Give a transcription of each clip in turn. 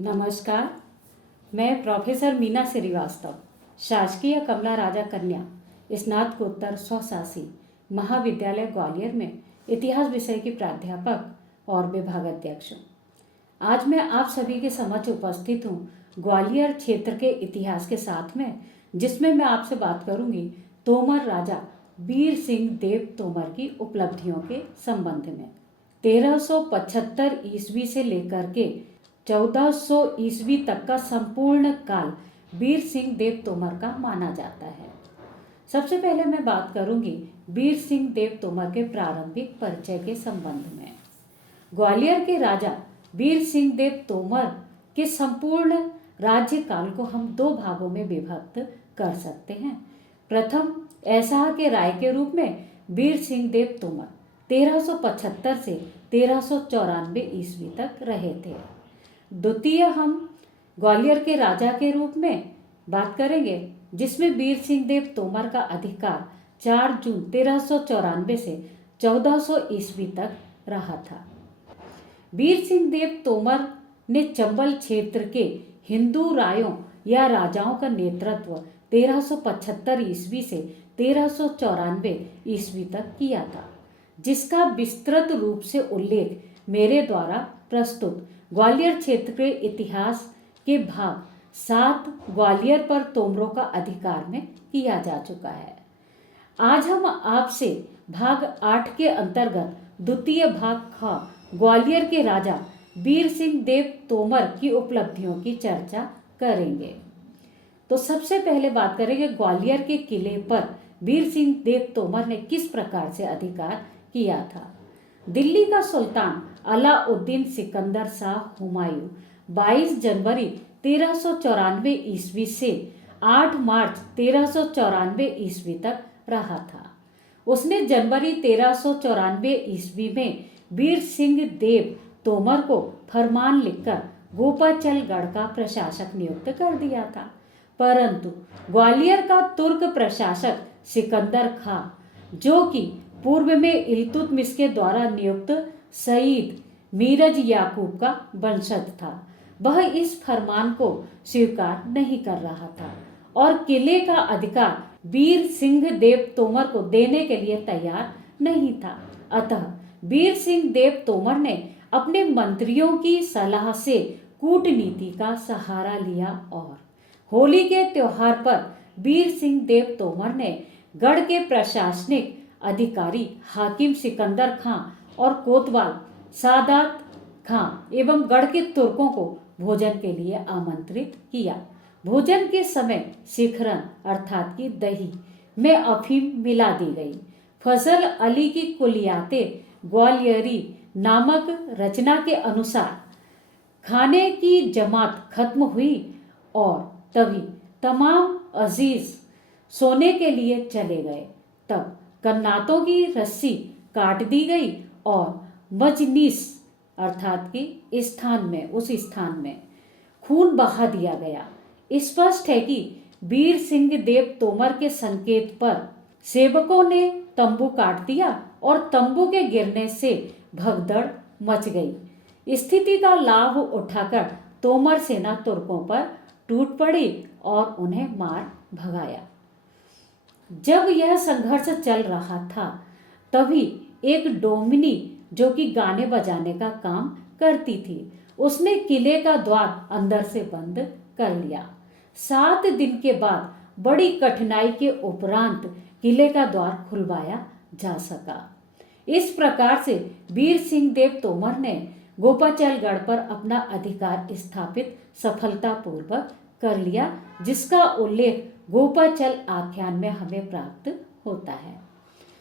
नमस्कार। मैं प्रोफेसर मीना श्रीवास्तव, शासकीय कमला राजा कन्या स्नातकोत्तर स्वशासी महाविद्यालय ग्वालियर में इतिहास विषय की प्राध्यापक और विभागाध्यक्ष हूँ। आज मैं आप सभी के समक्ष उपस्थित हूँ ग्वालियर क्षेत्र के इतिहास के साथ में, जिसमें मैं आपसे बात करूँगी तोमर राजा वीर सिंह देव तोमर की उपलब्धियों के संबंध में। 1375 ईस्वी से लेकर के 1400 ईस्वी तक का संपूर्ण काल वीर सिंह देव तोमर का माना जाता है। सबसे पहले मैं बात करूंगी वीर सिंह देव तोमर के प्रारंभिक परिचय के संबंध में। ग्वालियर के राजा वीर सिंह देव तोमर के संपूर्ण राज्य काल को हम दो भागों में विभक्त कर सकते हैं। प्रथम ऐसा के राय के रूप में वीर सिंह देव तोमर 1375 से 1394 ईस्वी तक रहे थे। द्वितीय हम ग्वालियर के राजा के रूप में बात करेंगे, जिसमें वीर सिंह देव तोमर का अधिकार 4 जून 1394 से 1400 ईस्वी तक रहा था। वीर सिंह देव तोमर ने चंबल क्षेत्र के हिंदू रायों या राजाओं का नेतृत्व 1375 ईस्वी से 1394 ईस्वी तक किया था, जिसका विस्तृत रूप से उल्लेख मेरे द्वारा प्रस्तुत ग्वालियर क्षेत्र के इतिहास के भाग 7 ग्वालियर पर तोमरों का अधिकार में किया जा चुका है। आज हम आपसे भाग 8 के अंतर्गत द्वितीय भाग ख ग्वालियर के राजा वीर सिंह देव तोमर की उपलब्धियों की चर्चा करेंगे। तो सबसे पहले बात करेंगे ग्वालियर के किले पर वीर सिंह देव तोमर ने किस प्रकार से अधिकार किया था। दिल्ली का सुल्तान अलाउद्दीन सिकंदर शाह हुमायूं 22 जनवरी 1394 ईस्वी से 8 मार्च 1394 ईस्वी तक रहा था। उसने जनवरी 1394 ईस्वी में वीर सिंह देव तोमर को फरमान लिखकर गोपाचलगढ़ का प्रशासक नियुक्त कर दिया था, परंतु ग्वालियर का तुर्क प्रशासक सिकंदर खां, जो कि पूर्व में इल्तुतमिश के द्वारा नियुक्त सईद मीरज याकूब का वंशज था, वह इस फरमान को स्वीकार नहीं कर रहा था और किले का अधिकार वीर सिंह देव तोमर को देने के लिए तैयार नहीं था। अतः वीर सिंह देव तोमर ने अपने मंत्रियों की सलाह से कूटनीति का सहारा लिया और होली के त्योहार पर वीर सिंह देव तोमर ने गढ़ के प्रशासनिक अधिकारी हाकिम सिकंदर खां और कोतवाल सादात खां एवं गढ़ के तुर्कों को भोजन के लिए आमंत्रित किया। भोजन के समय शिखरन अर्थात की दही में अफीम मिला दी गई। फजल अली की कुलियाते ग्वालियरी नामक रचना के अनुसार खाने की जमात खत्म हुई और तभी तमाम अजीज सोने के लिए चले गए। तब कन्नातों की रस्सी काट दी गई और मजलिस अर्थात कि उस स्थान में खून बहा दिया गया। स्पष्ट है कि वीर सिंह देव तोमर के संकेत पर सेवकों ने तंबू काट दिया और तंबू के गिरने से भगदड़ मच गई। स्थिति का लाभ उठाकर तोमर सेना तुर्कों पर टूट पड़ी और उन्हें मार भगाया। जब यह संघर्ष चल रहा था, तभी एक डोमिनी, जो कि गाने बजाने का काम करती थी, उसने किले का द्वार अंदर से बंद कर लिया। 7 दिन के बाद बड़ी कठिनाई के उपरांत किले का द्वार खुलवाया जा सका। इस प्रकार से वीर सिंह देव तोमर ने गोपाचलगढ़ पर अपना अधिकार स्थापित सफलतापूर्वक कर लिया, जिसका उल्लेख गोपाचल आख्यान में हमें प्राप्त होता है।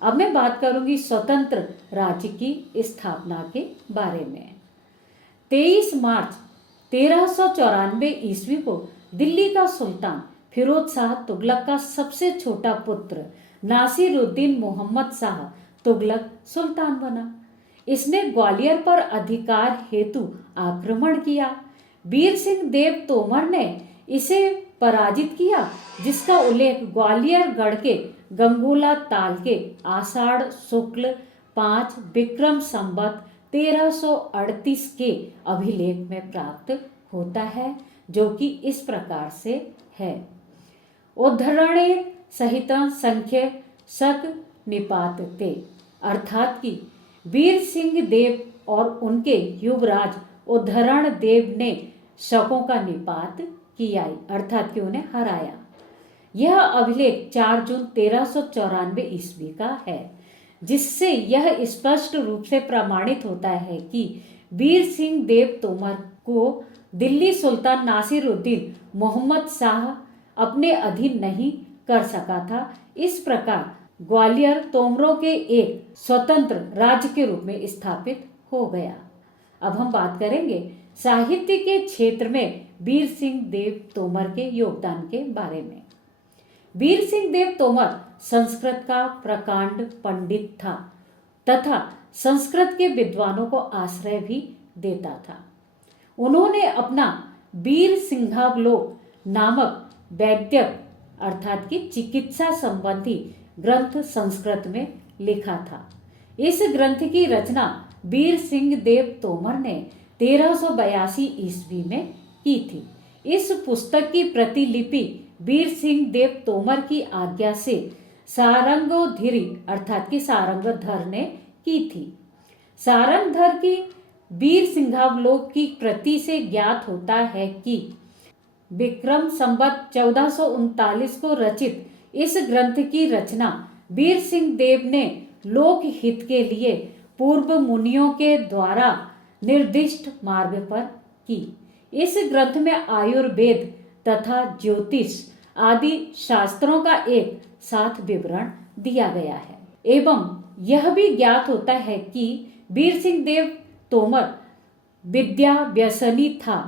अब मैं बात करूंगी स्वतंत्र राज्य की स्थापना के बारे में। 23 मार्च 1394 ईस्वी को दिल्ली का सुल्तान फिरोज शाह तुगलक का सबसे छोटा पुत्र नासिरुद्दीन मोहम्मद शाह तुगलक सुल्तान बना। इसने ग्वालियर पर अधिकार हेतु आक्रमण किया। वीर सिंह देव तोमर ने इसे पराजित किया, जिसका उल्लेख ग्वालियर गढ़ के गंगोला ताल के आषाढ़ शुक्ल 5 विक्रम संवत 1338 के अभिलेख में प्राप्त होता है, जो कि इस प्रकार से है। उद्धरणे सहित संख्य सक निपात ते, अर्थात कि वीर सिंह देव और उनके युवराज उद्धरण देव ने शकों का निपात किया, अर्थात कि उन्हें हराया। यह अभिलेख 4 जून 1394 ईस्वी का है, जिससे यह स्पष्ट रूप से प्रमाणित होता है कि वीर सिंह देव तोमर को दिल्ली सुल्तान नासिरुद्दीन मोहम्मद शाह अपने अधीन नहीं कर सका था। इस प्रकार ग्वालियर तोमरों के एक स्वतंत्र राज्य के रूप में स्थापित हो गया। अब हम बात करेंगे साहित्य के क्षेत्र में वीर सिंह देव तोमर के योगदान के बारे में। वीर सिंह देव तोमर संस्कृत का प्रकांड पंडित था तथा संस्कृत के विद्वानों को आश्रय भी देता था। उन्होंने अपना वीर सिंहावलोक नामक वैद्यक अर्थात कि चिकित्सा संबंधी ग्रंथ संस्कृत में लिखा था। इस ग्रंथ की रचना वीर सिंह देव तोमर ने 1382 ईस्वी में की थी। इस पुस्तक की प्रतिलिपि वीर सिंह देव तोमर की आज्ञा से सारंगधरी अर्थात कि सारंगधर ने की थी। सारंगधर की वीर सिंहावलोक की प्रति से ज्ञात होता है कि विक्रम संवत 1439 को रचित इस ग्रंथ की रचना वीर सिंह देव ने लोक हित के लिए पूर्व मुनियों के द्वारा निर्दिष्ट मार्ग पर की। इस ग्रंथ में आयुर्वेद तथा ज्योतिष आदि शास्त्रों का एक साथ विवरण दिया गया है एवं यह भी ज्ञात होता है कि वीर सिंह देव तोमर विद्या व्यसनी था।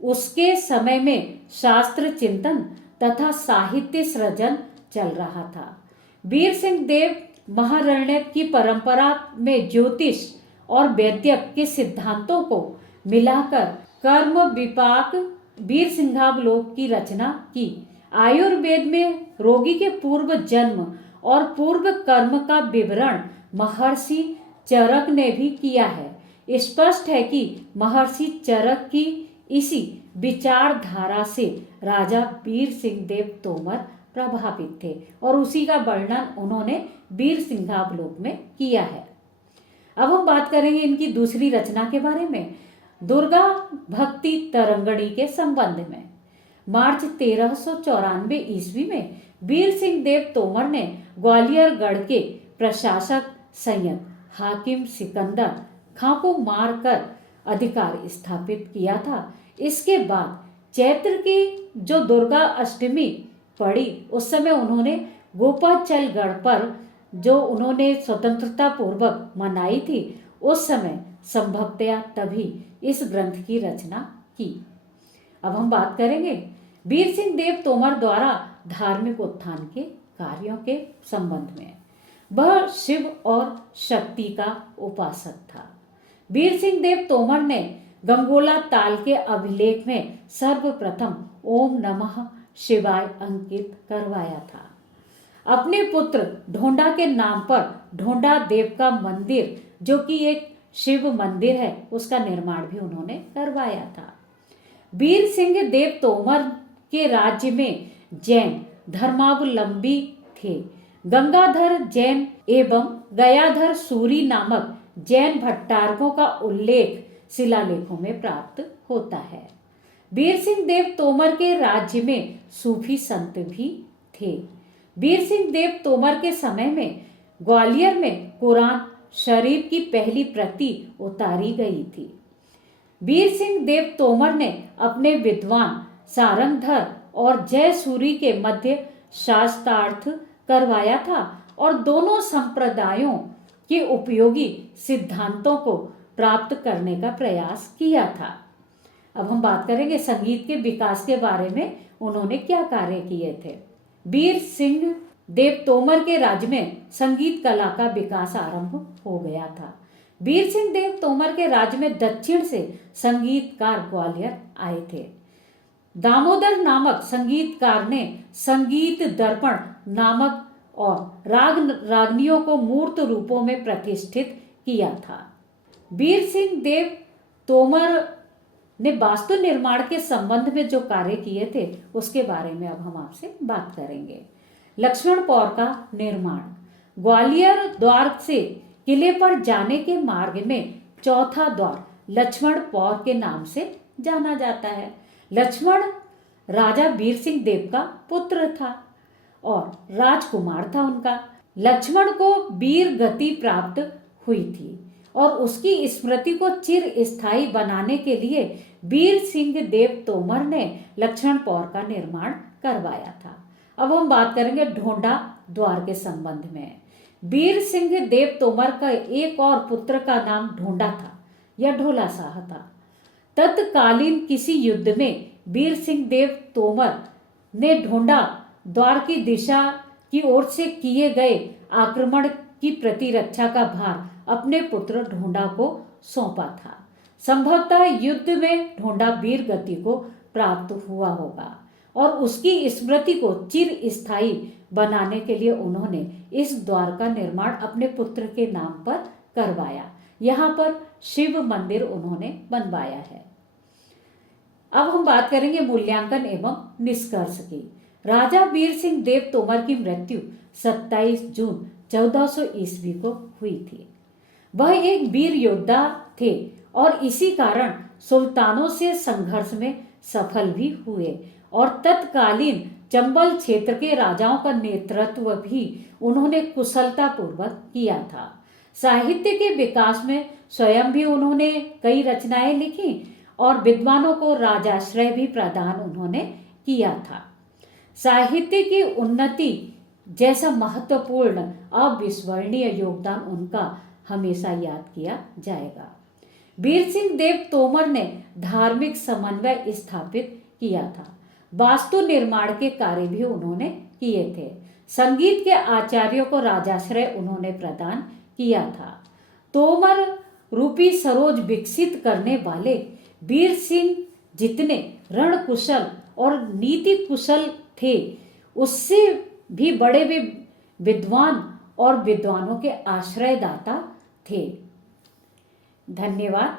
उसके समय में शास्त्र चिंतन तथा साहित्य सृजन चल रहा था। वीर सिंह देव महारण्यक की परंपरा में ज्योतिष और वैद्यक के सिद्धांतों को मिलाकर कर्म विपाक वीर सिंहावलोक की रचना की। आयुर्वेद में रोगी के पूर्व जन्म और पूर्व कर्म का विवरण महर्षि चरक ने भी किया है। स्पष्ट है कि महर्षि चरक की इसी विचारधारा से राजा वीर सिंह देव तोमर प्रभावित थे और उसी का वर्णन उन्होंने वीर सिंहावलोक में किया है। अब हम बात करेंगे इनकी दूसरी रचना के बारे में, दुर्गा भक्ति तरंगणी के संबंध में। मार्च 1394 ईस्वी में वीर सिंह देव तोमर ने ग्वालियर गढ़ के प्रशासक संयत हाकिम सिकंदर खां को मारकर अधिकार स्थापित किया था। इसके बाद चैत्र की जो दुर्गा अष्टमी पड़ी उस समय उन्होंने गोपाचलगढ़ पर जो उन्होंने स्वतंत्रता पूर्वक मनाई थी, उस समय संभवतया तभी इस ग्रंथ की रचना की। अब हम बात करेंगे वीर सिंह देव तोमर द्वारा धार्मिक उत्थान के कार्यों के संबंध में। वह शिव और शक्ति का उपासक था। वीर सिंह देव तोमर ने गंगोला ताल के अभिलेख में सर्वप्रथम ओम नमः शिवाय अंकित करवाया था। अपने पुत्र ढोंडा के नाम पर ढोंडा देव का मंदिर जो कि एक शिव मंदिर है उसका निर्माण भी उन्होंने करवाया था। वीर सिंह देव तोमर के राज्य में जैन धर्मावलंबी थे। गंगाधर जैन एवं गयाधर सूरी नामक जैन भट्टारकों का उल्लेख शिलालेखों में प्राप्त होता है। वीर सिंह देव तोमर के राज्य में सूफी संत भी थे। वीर सिंह देव तोमर के समय में ग्वालियर में कुरान शरीफ की पहली प्रति उतारी गई थी। वीर सिंह देव तोमर ने अपने विद्वान सारंगधर और जयसूरी के मध्य शास्त्रार्थ करवाया था और दोनों संप्रदायों के उपयोगी सिद्धांतों को प्राप्त करने का प्रयास किया था। अब हम बात करेंगे संगीत के विकास के बारे में उन्होंने क्या कार्य किए थे। वीर सिंह देव तोमर के राज्य में संगीत कला का विकास आरंभ हो गया था। वीर सिंह देव तोमर के राज्य में दक्षिण से संगीतकार ग्वालियर आए थे। दामोदर नामक संगीतकार ने संगीत दर्पण नामक और रागनियों को मूर्त रूपों में प्रतिष्ठित किया था। वीर सिंह देव तोमर ने वास्तु निर्माण के संबंध में जो कार्य किए थे उसके बारे में अब हम आपसे बात करेंगे। लक्ष्मण पौर का निर्माण। ग्वालियर द्वार से किले पर जाने के मार्ग में चौथा द्वार लक्ष्मण पौर के नाम से जाना जाता है। लक्ष्मण राजा वीर सिंह देव का पुत्र था और राजकुमार था उनका। लक्ष्मण को वीर गति प्राप्त हुई थी और उसकी स्मृति को चिर स्थायी बनाने के लिए वीर सिंह देव तोमर ने लक्ष्मण पौर का निर्माण करवाया था। अब हम बात करेंगे ढोंडा द्वार के संबंध में। वीर सिंह देव तोमर का एक और पुत्र का नाम ढोंडा था या ढोला शाह था। तत्कालीन किसी युद्ध में वीर सिंह देव तोमर ने ढोंडा द्वार की दिशा की ओर से किए गए आक्रमण की प्रतिरक्षा का भार अपने पुत्र ढोंडा को सौंपा था। संभवतः युद्ध में ढोंडा वीर गति को प्राप्त हुआ होगा और उसकी स्मृति को चिर स्थायी बनाने के लिए उन्होंने इस द्वार का निर्माण अपने पुत्र के नाम पर करवाया। यहाँ पर शिव मंदिर उन्होंने बनवाया है। अब हम बात करेंगे मूल्यांकन एवं निष्कर्ष की। राजा वीर सिंह देव तोमर की मृत्यु 27 जून 1400 ईस्वी को हुई थी। वह एक वीर योद्धा थे और इसी कारण सुल्तानों से संघर्ष में सफल भी हुए और तत्कालीन चंबल क्षेत्र के राजाओं का नेतृत्व भी उन्होंने कुशलतापूर्वक किया था। साहित्य के विकास में स्वयं भी उन्होंने कई रचनाएं लिखी और विद्वानों को राजाश्रय भी प्रदान उन्होंने किया था। साहित्य की उन्नति जैसा महत्वपूर्ण अविस्मरणीय योगदान उनका हमेशा याद किया जाएगा। वीर सिंह देव तोमर ने धार्मिक समन्वय स्थापित किया था। वास्तु निर्माण के कार्य भी उन्होंने किए थे। संगीत के आचार्यों को राजाश्रय उन्होंने प्रदान किया था। तोमर रूपी सरोज विकसित करने वाले वीर सिंह जितने रणकुशल और नीति कुशल थे उससे भी बड़े वे विद्वान और विद्वानों के आश्रयदाता थे। धन्यवाद।